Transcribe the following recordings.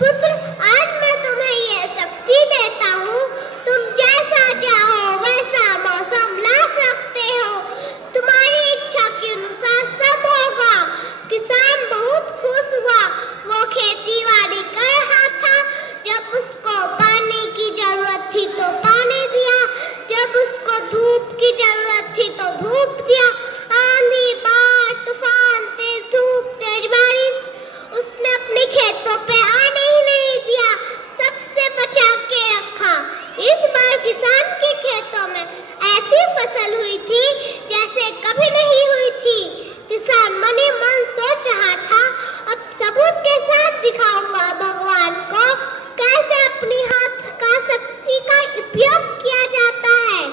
पुत्र, आज मैं तुम्हें ये शक्ति देता हूँ, तुम जैसा चाहो वैसा मौसम ला सकते हो, तुम्हारी इच्छा के अनुसार सब होगा। किसान बहुत खुश हुआ। वो खेती बाड़ी कर रहा था, जब उसको पानी की जरूरत थी तो पानी दिया, जब उसको धूप की जरूरत थी तो धूप दिया। आंधी, बाढ़, तूफान, तेज धूप, तेज बारिश, उसने अपने खेतों पे आने ही नहीं दिया, सबसे बचा के रखा। इस बार किसान के खेतों में ऐसी फसल हुई थी जैसे कभी नहीं हुई थी। किसान मन ही मन सोच रहा था, अब सबूत के साथ दिखाऊंगा भगवान को कैसे अपनी हाथ का शक्ति का उपयोग किया जाता है।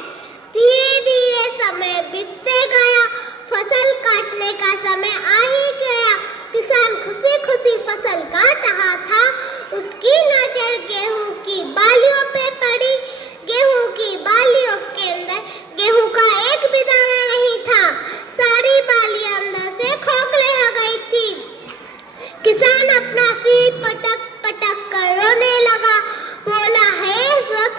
धीरे धीरे समय बीतते गया, फसल काटने का समय आ ही गया। किसान खुशी खुशी फसल काट रहा था, उसकी नजर गेहूं की बालियों पे पड़ी। गेहूं की बालियों के अंदर गेहूं का एक भी दाना नहीं था, सारी बालियां अंदर से खोखले हो गई थी। किसान अपना सिर पटक पटक कर रोने लगा, बोला, हे ईश्वर,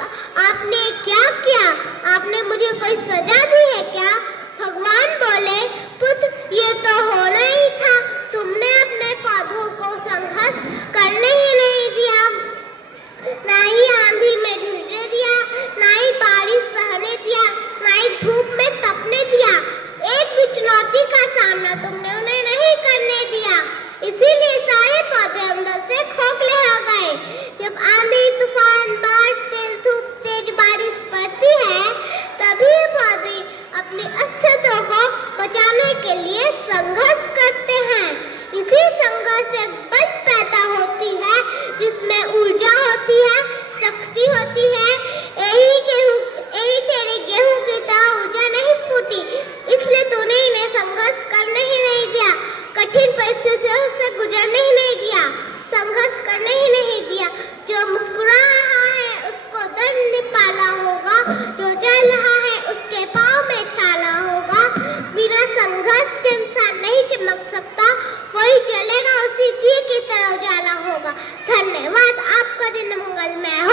आपने क्या किया? आपने मुझे कोई सजा दी है क्या? भगवान बोले, पुत्र, ये तो होना ही था, तुमने अपने पौधों को संघर्ष करने ही नहीं दिया, ना ही आंधी में झुलने दिया, ना ही बारिश सहने दिया, ना ही धूप में तपने दिया। एक भी चुनौती का सामना तुमने उन्हें नहीं करने दिया, इसीलिए सारे पौधे अंदर से खोखले हो गए। जब आंधी, तूफान, बाढ़, तेज धूप, तेज बारिश पड़ती है, तभी पौधे अपने अस्तित्व को बचाने के लिए संघर्ष करते हैं। इसी संघर्ष से बल पैदा होती है, जिसमें ऊर्जा होती है, शक्ति होती है। यही तेरे गेहूं की तरह ऊर्जा नहीं फूटी, इसलिए तूने इन्हें संघर्ष करने ही नहीं दिया, कठिन परिस्थितियों से गुजरने ही नहीं दिया, संघर्ष करने ही नहीं दिया। जो मुस्कुरा रहा है उसको दंड पाला होगा, जो चल रहा है उसके पाँव में छाला होगा। बिना संघर्ष के इंसान नहीं चमक सकता, वही चलेगा उसी दिए की तरह उजाला होगा। धन्यवाद, आपका दिन मंगलमय हो।